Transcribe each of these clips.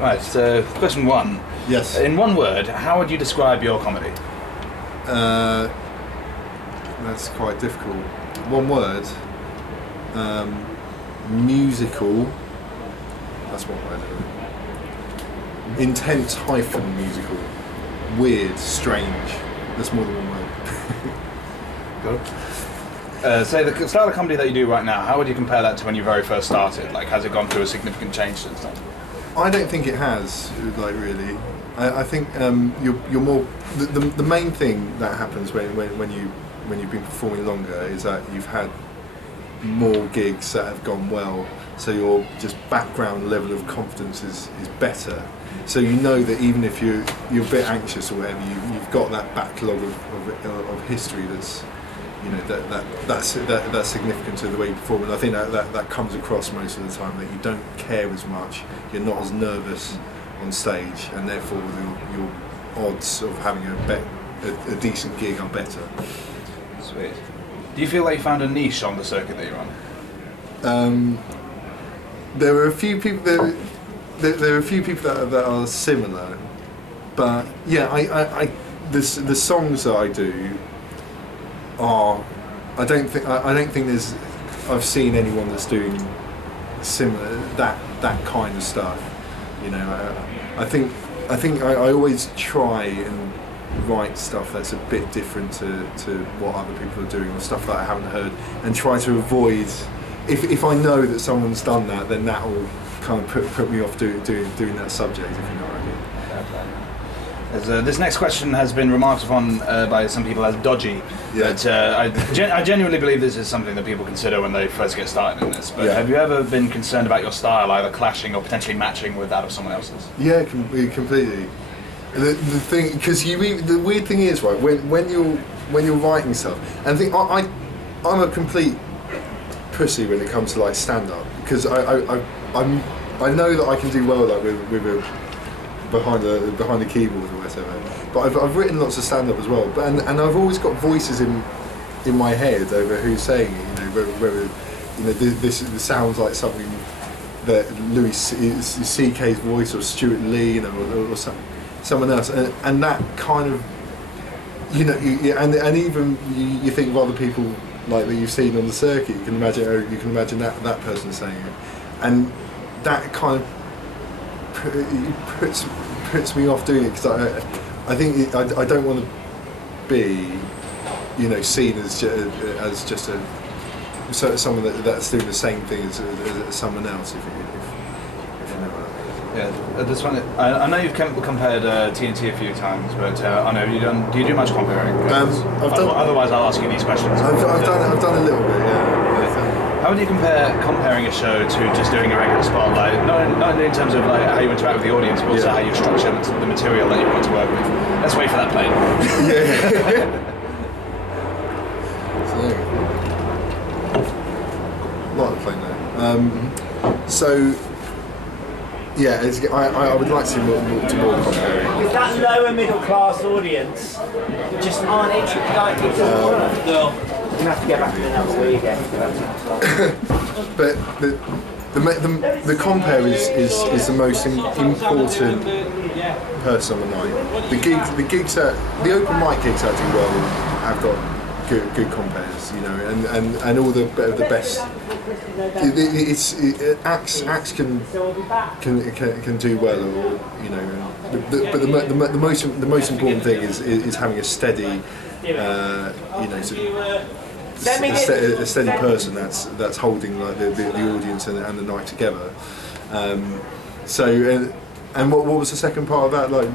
Right, so question one. Yes. In one word, how would you describe your comedy? That's quite difficult. One word. Musical. That's one word. Intense hyphen musical. Weird, strange. That's more than one word. Cool. Say the style of comedy that you do right now, how would you compare that to when you very first started? Like, has it gone through a significant change since then? I don't think it has, like, really. I think you're more... The main thing that happens when you've been performing longer is that you've had more gigs that have gone well, so your just background level of confidence is better. So you know that even if you're a bit anxious or whatever, you've got that backlog of history that's, you know, that's significant to the way you perform. And I think that comes across most of the time, that you don't care as much, you're not as nervous on stage, and therefore your odds of having a decent gig are better. Sweet. Do you feel like you found a niche on the circuit that you're on? There are a few people. There are a few people that are similar, but yeah, the songs that I do are. I don't think there's. I've seen anyone that's doing similar that kind of stuff. You know, I think I always try and write stuff that's a bit different to what other people are doing, or stuff that I haven't heard, and try to avoid. If I know that someone's done that, then that will kind of put me off doing that subject, if you know what I mean. This next question has been remarked upon by some people as dodgy. Yeah. But I genuinely believe this is something that people consider when they first get started in this. But Yeah. have you ever been concerned about your style either clashing or potentially matching with that of someone else's? Yeah, completely. The thing, because the weird thing is, right, when you're writing stuff, and I think I'm a complete pussy when it comes to like stand up, because I know that I can do well like with a behind the keyboard or whatever, but I've written lots of stand up as well, but and I've always got voices in my head over who's saying it, you know, whether you know this sounds like something that Louis C.K.'s voice or Stuart Lee, you know, or someone else, and that kind of, you know, and even you think of other people like that you've seen on the circuit, you can imagine that person saying it, and that kind of puts me off doing it, because I think I don't want to be, you know, seen as just someone that's doing the same thing as someone else, if you know what I mean. Yeah, this one. I know you've compared TNT a few times, but I know do you do much comparing? Otherwise, I'll ask you these questions. I've done a little bit, yeah. How would you compare comparing a show to just doing a regular spotlight? Not in terms of like how you interact with the audience, but also how you structure the material that you want to work with. Let's wait for that plane. Yeah. Not the plane though. So. Yeah, I would like to see more comparing. With that lower middle class audience, just aren't interested. Like, you're gonna have to get back to the notes where you get. But the compare is the most important person on the night. The open mic gigs that do well have got good compares, you know, and all the best. Acts can do well, or you know, but the most important thing is having a steady, you know, a steady person that's holding like the audience and the night together. And what was the second part of that, like?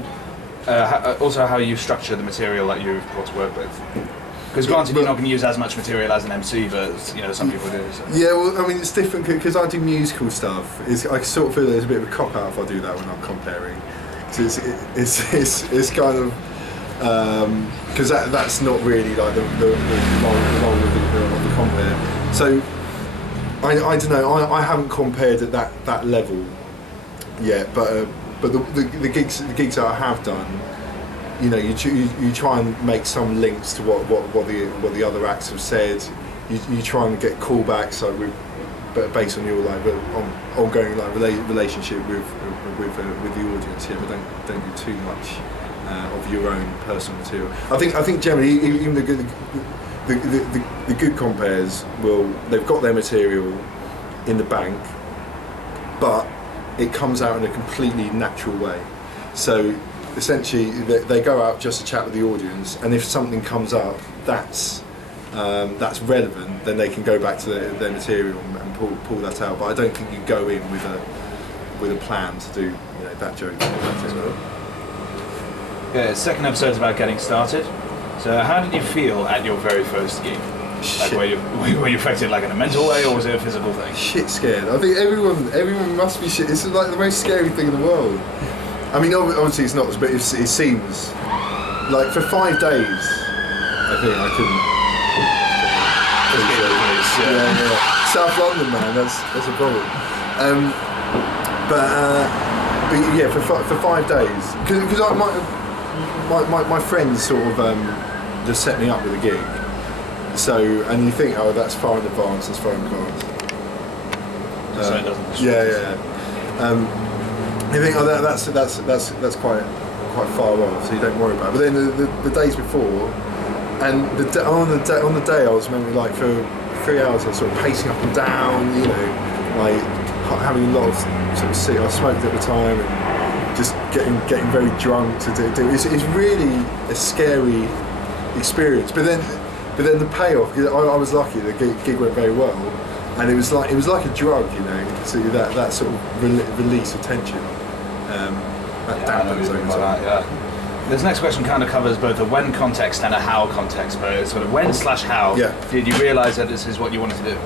Also, how you structure the material that you've got to work with. Because granted, you're not going to use as much material as an MC, but you know some people do. So. Yeah, well, I mean, it's different because I do musical stuff. I sort of feel there's a bit of a cop out if I do that when I'm comparing. So it's kind of because that's not really like the role of the compare. So I don't know. I haven't compared at that level yet, but the gigs that I have done. You know, you try and make some links to what the other acts have said. You try and get callbacks, like based on your like ongoing like relationship with with the audience, yeah, but don't do too much of your own personal material. I think generally even the good compares they've got their material in the bank, but it comes out in a completely natural way. So essentially they go out just to chat with the audience, and if something comes up that's relevant, then they can go back to their material and pull that out. But I don't think you go in with a plan to do that joke. Yeah, second episode's about getting started. So how did you feel at your very first gig? Like, were you affected like in a mental way, or was it a physical thing? Shit scared. I think everyone must be shit. It's like the most scary thing in the world. I mean, obviously it's not, but it seems like for 5 days I think I couldn't. Yeah. South London, man, that's a problem. But yeah, for 5 days, because my friends sort of just set me up with a gig. So, and you think, oh, that's far in advance. So it doesn't. Yeah. You think, oh, that's quite far off, so you don't worry about it. But then the days before, and on the day I was mainly like for 3 hours I was sort of pacing up and down, like having a lot of sort of I smoked at the time and just getting very drunk to do. It's really a scary experience. But then the payoff, because I was lucky, the gig went very well, and it was like a drug, so that sort of release of tension. That dampens over time. Yeah. This next question kind of covers both a when context and a how context, but it's sort of when/how. Yeah. Did you realise that this is what you wanted to do?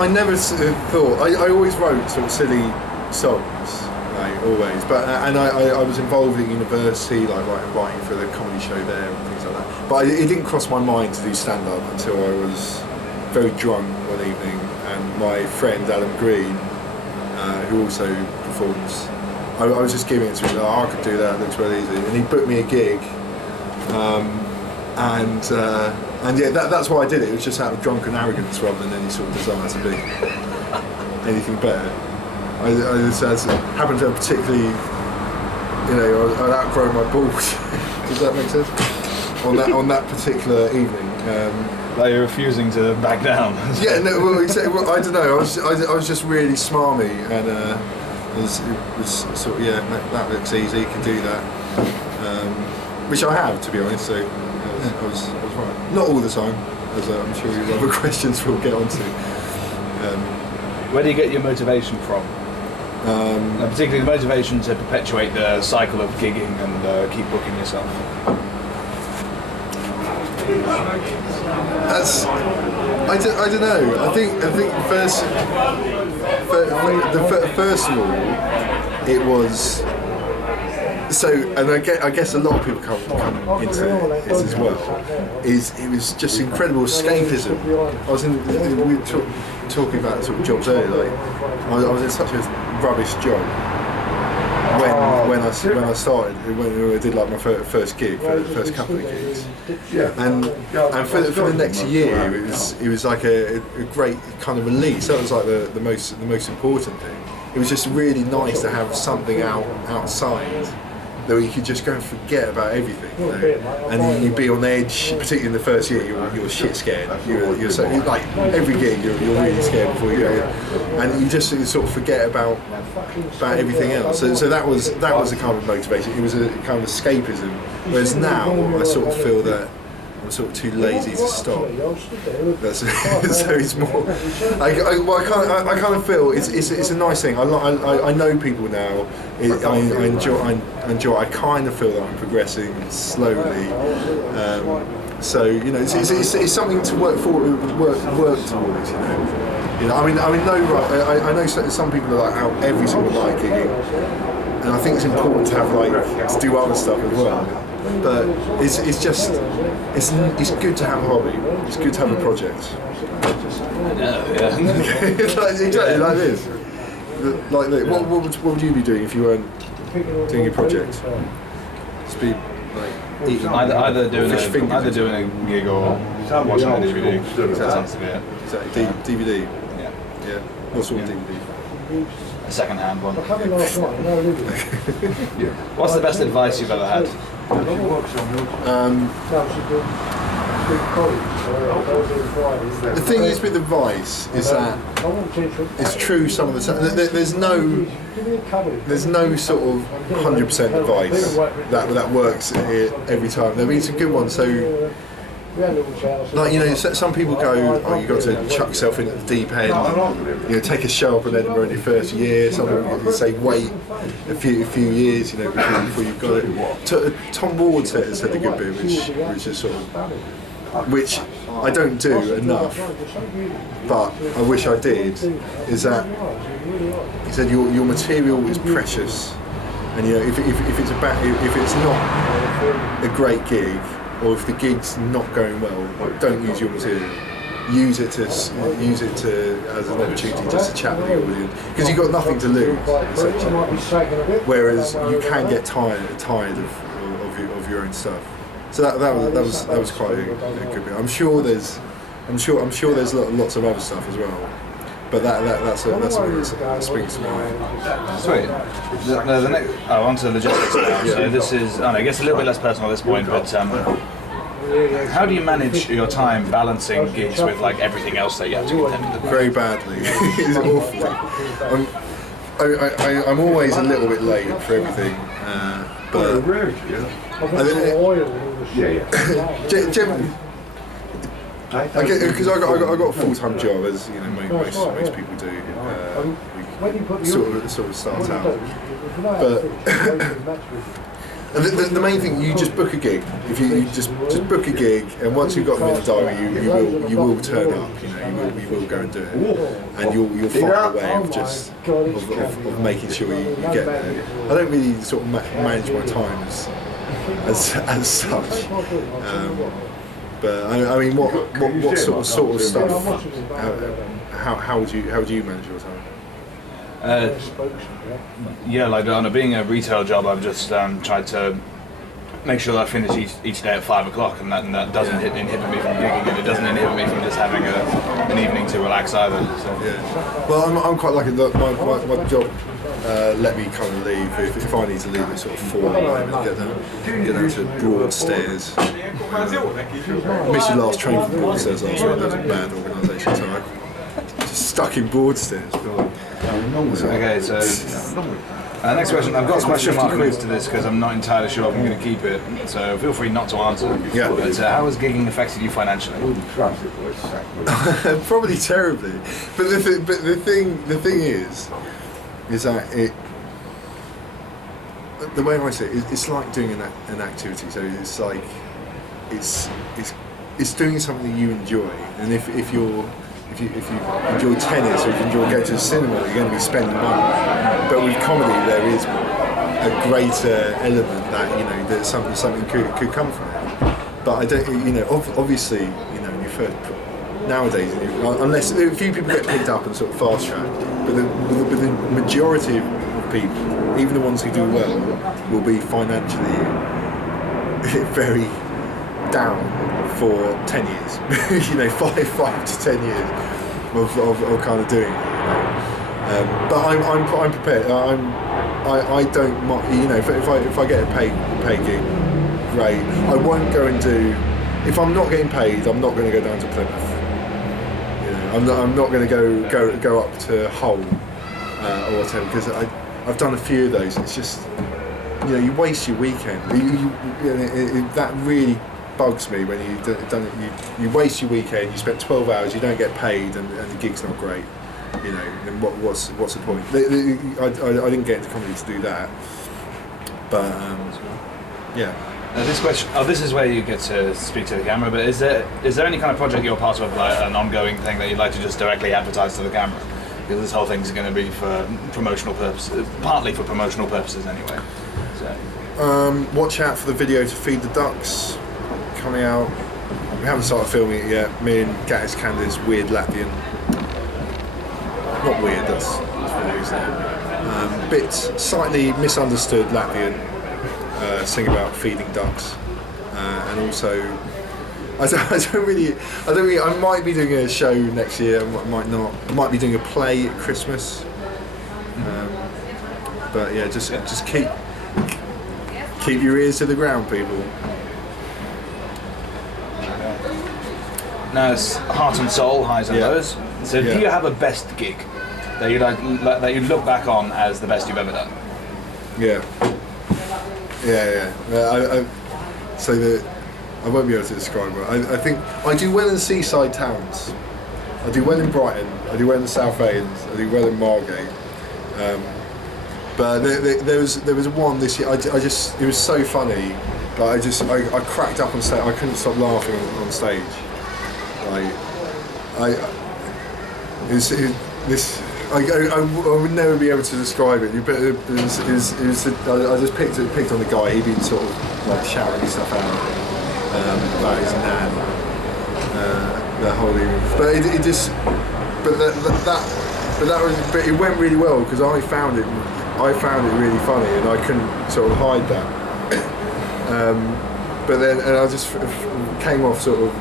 I never thought. I always wrote sort of silly songs, like always. But and I was involved in university, like writing for the comedy show there and things like that. But it didn't cross my mind to do stand up until I was very drunk one evening, and my friend Alan Green, who also performs, I was just giving it to him. I could do that. It looks really easy. And he booked me a gig. And yeah, that's why I did it. It was just out of drunken arrogance rather than any sort of desire to be anything better. I just happened to have particularly, I'd outgrown my balls. Does that make sense? On that particular evening. Like you're refusing to back down. Yeah, no. Well, I don't know. I was just really smarmy, and it was sort of, yeah, that looks easy. You can do that, which I have, to be honest. So. I was right. Not all the time, as I'm sure your other questions we'll get onto. Where do you get your motivation from? And particularly the motivation to perpetuate the cycle of gigging and keep booking yourself. That's I don't know. I think first of all, it was. So, and I guess a lot of people come into this as well. It was just incredible escapism. We were talking about sort of jobs earlier. Like I was in such a rubbish job when I started. When I did like my first gig, for the first couple of gigs. And for the next year, it was like a great kind of release. That was like the most important thing. It was just really nice to have something outside. That you could just go and forget about everything, and you'd be on edge. Particularly in the first year, you're shit scared. You're so like every gig, you're really scared before you go, and you just sort of forget about everything else. So that was a kind of motivation. It was a kind of escapism. Whereas now, I sort of feel that I'm sort of too lazy to stop. So it's more. I kind of feel it's a nice thing. I know people now. I enjoy. I kind of feel that I'm progressing slowly. So it's something to work towards. I mean, no, right. I know some people are like out every single night gigging, and I think it's important to have to do other stuff as well. But it's good to have a hobby. It's good to have a project. Yeah. Exactly like this. Like this. What would you be doing if you weren't doing your project? Just be like eating Either doing fish fingers. a gig or watching on DVD. That sounds to be it. Exactly. DVD. Yeah. Yeah. What sort of DVD? A second-hand one. What's the best advice you've ever had? The thing is with advice is that it's true some of the time. There's no sort of 100% advice that works every time. There is a good one. So, like, you know, some people go, oh, you've got to chuck yourself into the deep end. You know, take a show up in Edinburgh in your first year. Some people say wait a few years, you know, before you've got it. Tom Ward said a good bit, which is sort of, which I don't do enough, but I wish I did. Is that he said your material is precious, and you know if it's not a great gig, or if the gig's not going well, don't use your material. Use it as an opportunity just to chat with the audience, because you've got nothing to lose essentially. Whereas you can get tired of your own stuff. So that was quite a good bit. I'm sure there's lots of other stuff as well. But that's something that speaks to mind. Sweet. The next, on to the logistics now. So this is, I guess, a little bit less personal at this point, but how do you manage your time balancing gigs with like everything else that you have to contend with? Very badly. It's awful. I'm always a little bit late for everything, but generally, because I got a full-time job, as you know most people do. Sort of start out, but the main thing, you just book a gig. If you just book a gig, and once you've got them in the diary, you will turn up. You know, you will go and do it, and you'll find a way of just of making sure you get there. I don't really sort of manage my time as such. But I mean, what sort of stuff? How would you manage your time? Yeah, like being a retail job, I've just tried to make sure that I finish each day at 5 o'clock, and that doesn't inhibit me from gigging, and it doesn't inhibit me from just having an evening to relax either. So. Yeah. Well, I'm quite lucky that my job let me kind of leave if I need to leave at sort of 4 and get down to Broadstairs. Missed your last train from Broadstairs last week. That was a bad organisation, so I just stuck in Broadstairs. Okay, so next question. I've got a question mark next to this because I'm not entirely sure if I'm going to keep it. So feel free not to answer. Yeah. But how has gigging affected you financially? Probably terribly. But the thing is that the way I say it, it's like doing an activity. So it's like it's doing something you enjoy, and if you enjoy tennis or if you enjoy going to the cinema, you're going to be spending money. But with comedy, there is a greater element that that something could come from it. But I don't, obviously, in your first nowadays, unless a few people get picked up and sort of fast track, but the majority of people, even the ones who do well, will be financially very down for 10 years, 5 to 10 years of kind of doing it. But I'm prepared. I don't mind. If I get a paid gig, great. I won't go and do. If I'm not getting paid, I'm not going to go down to Plymouth. I'm not going to go up to Hull or whatever, because I've done a few of those. It's just you waste your weekend. That really bugs me when you waste your weekend. You spend 12 hours, you don't get paid, and the gig's not great. Then what's the point? I didn't get into comedy to do that, but yeah. This question. This is where you get to speak to the camera. But is there any kind of project you're part of, like an ongoing thing that you'd like to just directly advertise to the camera? Because this whole thing's going to be for promotional purposes, partly for promotional purposes anyway. So. Watch out for the video to Feed the Ducks coming out. We haven't started filming it yet. Me and Gatis Candice, weird Latvian. Not weird, that's what it is now. Bit slightly misunderstood Latvian, sing about feeding ducks. And also I don't really. I might be doing a show next year. I might not. I might be doing a play at Christmas. But yeah, just keep your ears to the ground, people. Now it's heart and soul, highs and lows. So do you have a best gig that you that you look back on as the best you've ever done? Yeah. I won't be able to describe it. I think I do well in seaside towns. I do well in Brighton. I do well in South Wales. I do well in Margate. But there was one this year. It was so funny. Like I cracked up on stage. I couldn't stop laughing on stage. Like I would never be able to describe it. But I just picked on the guy. He'd been sort of like shouting stuff out about his nan. The whole evening. But it went really well because I found it really funny and I couldn't sort of hide that. But then I just came off sort of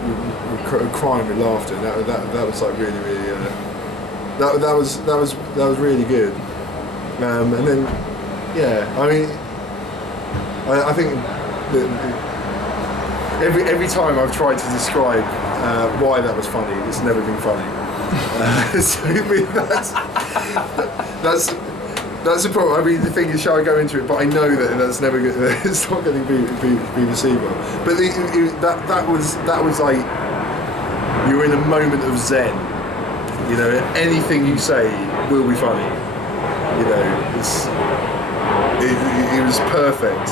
crying with laughter. And that was like really that was really good. And then I mean I think that every time I've tried to describe why that was funny, it's never been funny. So I mean, that's the problem. I mean, the thing is, shall I go into it? But I know that that's never good. It's not going to be received well. But that was like you're in a moment of zen. You know, anything you say will be funny. You know, it was perfect,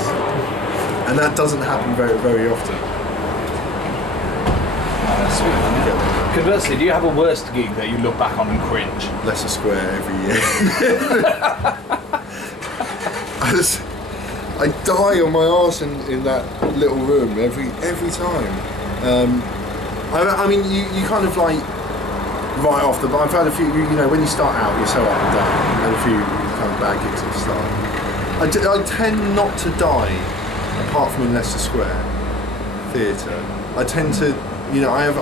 and that doesn't happen very often. Conversely, do you have a worst gig that you look back on and cringe? Leicester Square every year. I die on my arse in that little room every time. I mean, you kind of like right off the bat. I've had a few. You know, when you start out, you're so up and down. I've had a few kind of bad gigs at the start. I tend not to die, apart from in Leicester Square Theatre. I tend to. You know, I have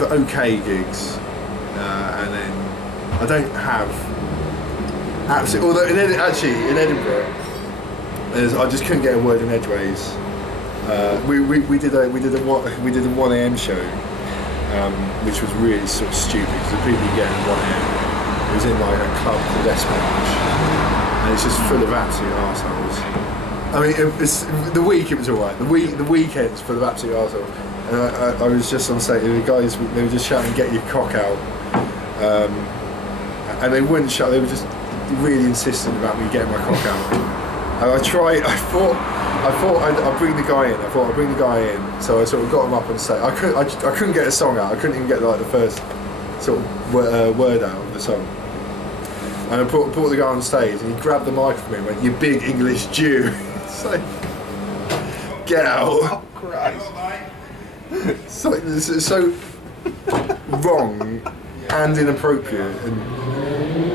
okay gigs, and then I don't have absolutely. Although in Edinburgh, I just couldn't get a word in edgeways. We did a 1 a.m. show, which was really sort of stupid because the people you get at 1 a.m. It was in like a club called Esplanade, and it's just full of absolute arseholes. I mean, it was alright. The weekends full of absolute arseholes. And I was just on stage, the guys, they were just shouting, "Get your cock out," and they wouldn't shout. They were just really insistent about me getting my cock out. And I thought I'd bring the guy in. So I sort of got him up on stage. I couldn't get a song out. I couldn't even get like the first sort of word out of the song. And I brought the guy on stage, and he grabbed the mic from me and went, "You big English Jew." It's like, get out. Oh, Christ. It's so wrong and inappropriate, and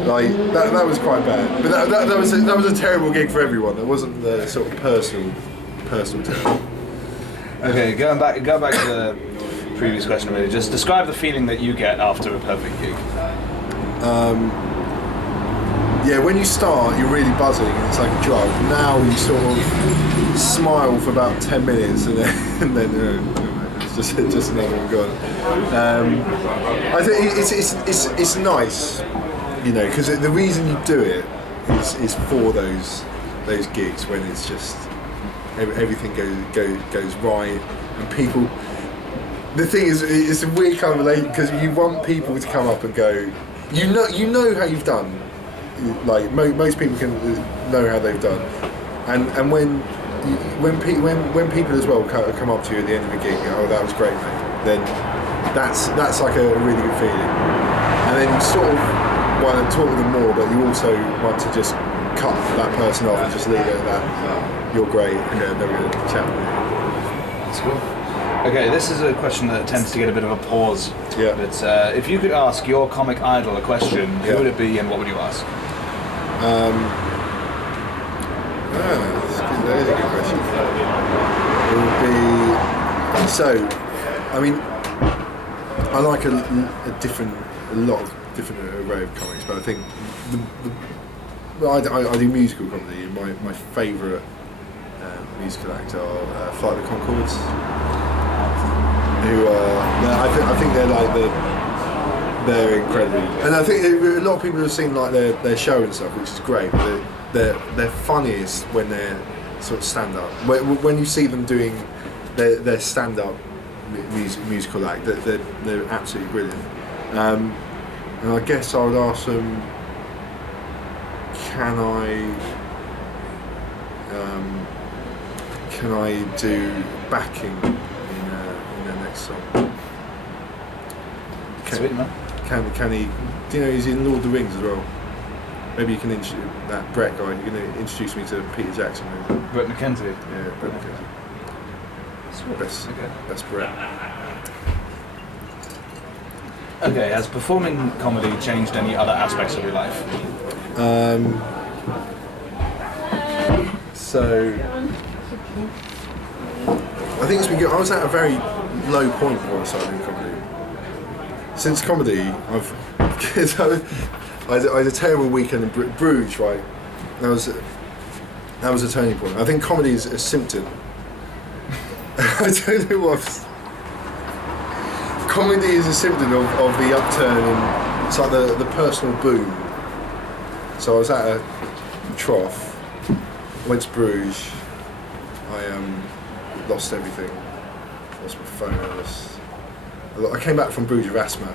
like that was quite bad. But that was a terrible gig for everyone. That wasn't the sort of personal term. Okay, going back to the previous question, really. Just describe the feeling that you get after a perfect gig. Yeah, when you start, you're really buzzing, and it's like a drug. Now you sort of smile for about 10 minutes, and then it's just another one gone. I think it's nice, you know, because the reason you do it is for those gigs when it's just everything goes right, and people. The thing is, it's a weird kind of relation because you want people to come up and go, you know how you've done. Like most people can know how they've done, and when people as well come up to you at the end of a gig, and go, "Oh, that was great, mate," then that's like a really good feeling. And then you sort of want to talk with them more, but you also want to just cut that person off and just leave it at that. You're great. Okay, never going to chat with you. That's cool. Okay, this is a question that tends to get a bit of a pause. Yeah. But if you could ask your comic idol a question, who would it be and what would you ask? That is a good question. It would be So, I mean, I like a lot of different array of comics, but I think I do musical comedy, and my favourite musical acts are Flight of the Conchords, who I think they're incredible, and I think a lot of people have seen like their show and stuff, which is great. But they're funniest when they're sort of stand up. When you see them doing their stand up musical act, they're absolutely brilliant. And I guess I would ask them, can I do backing in their next song? Sweet, man. Can he? Do you know he's in Lord of the Rings as well? Maybe you can introduce that Brett guy. You're going to introduce me to Peter Jackson. Maybe. Brett McKenzie. Yeah, Brett McKenzie. Best Brett. Okay, has performing comedy changed any other aspects of your life? So I think it's been good. I was at a very low point when I started doing comedy. Since comedy, I had a terrible weekend in Bruges, right? That was a turning point. I think comedy is a symptom. I don't know what. Comedy is a symptom of the upturn, and it's like the personal boom. So I was at a trough, went to Bruges, I lost everything, lost my phone, I came back from Bruges with asthma.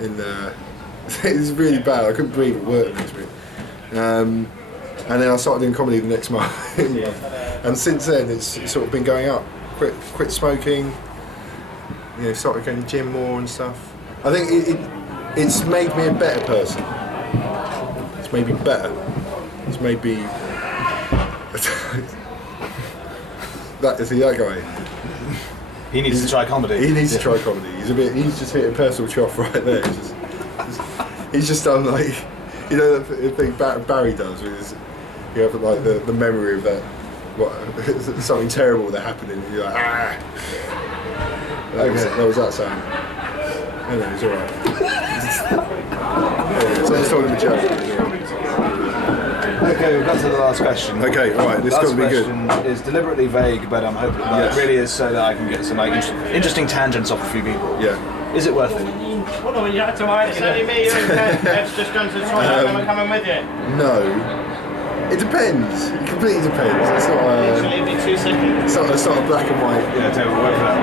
It was really bad, I couldn't breathe at work next week. And then I started doing comedy the next month. And since then it's sort of been going up. Quit smoking, started going to the gym more and stuff. I think it's made me a better person. It's made me better. It's made me... that guy. He needs to try comedy. He needs to try comedy. He's just hit a personal trough right there. He's just done like, the thing Barry does with his, you have like the memory of that, something terrible that happened and you're like, ah. That was that sound. Anyway, it's alright. So I just told him a joke. Okay, we've got to the last question. Okay, alright, this is going to be good. Last question is deliberately vague, but I'm hoping that it really is so that I can get some interesting tangents off a few people. Yeah. Is it worth it? It's only me, you and Ed's just gone to the toilet, I'm coming with you. No. It depends. It completely depends. It's not It'll be 2 seconds. It's not a black and white. Yeah, tell me, wait for that.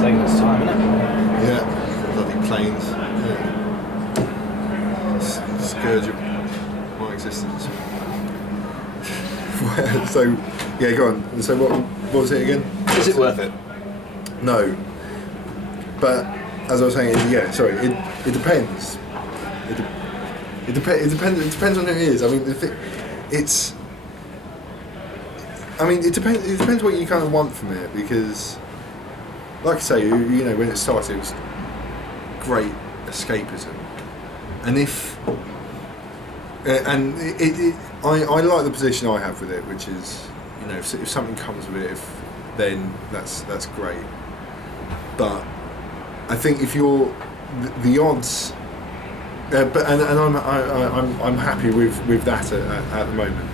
Taking its time, isn't it? Yeah. Bloody planes. Yeah. Scourge of my existence. So, yeah, go on. So what was it again? Is it worth it? No. But as I was saying, it depends. It depends on who it is. I mean, it depends what you kind of want from it, because, like I say, when it started, it was great escapism, and I like the position I have with it, which is, if something comes of it, then that's great. But I think if you're the odds, I'm happy with that at the moment,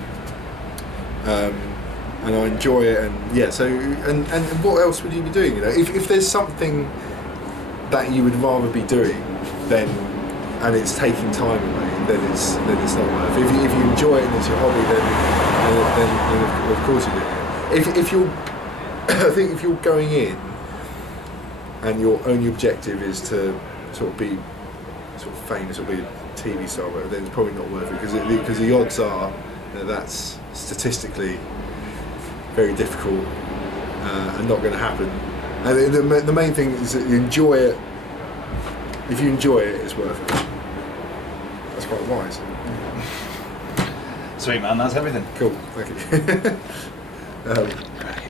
and I enjoy it, and yeah. So and what else would you be doing? If there's something that you would rather be doing, then, and it's taking time away, then it's not worth it. If you enjoy it and it's your hobby, then of course you do it. If you're, I think if you're going in and your only objective is to sort of be sort of famous or be a TV star, then it's probably not worth it, because the odds are that that's statistically very difficult and not going to happen. And the main thing is that you enjoy it. If you enjoy it, it's worth it. That's quite wise. Sweet, man, that's everything. Cool, thank you.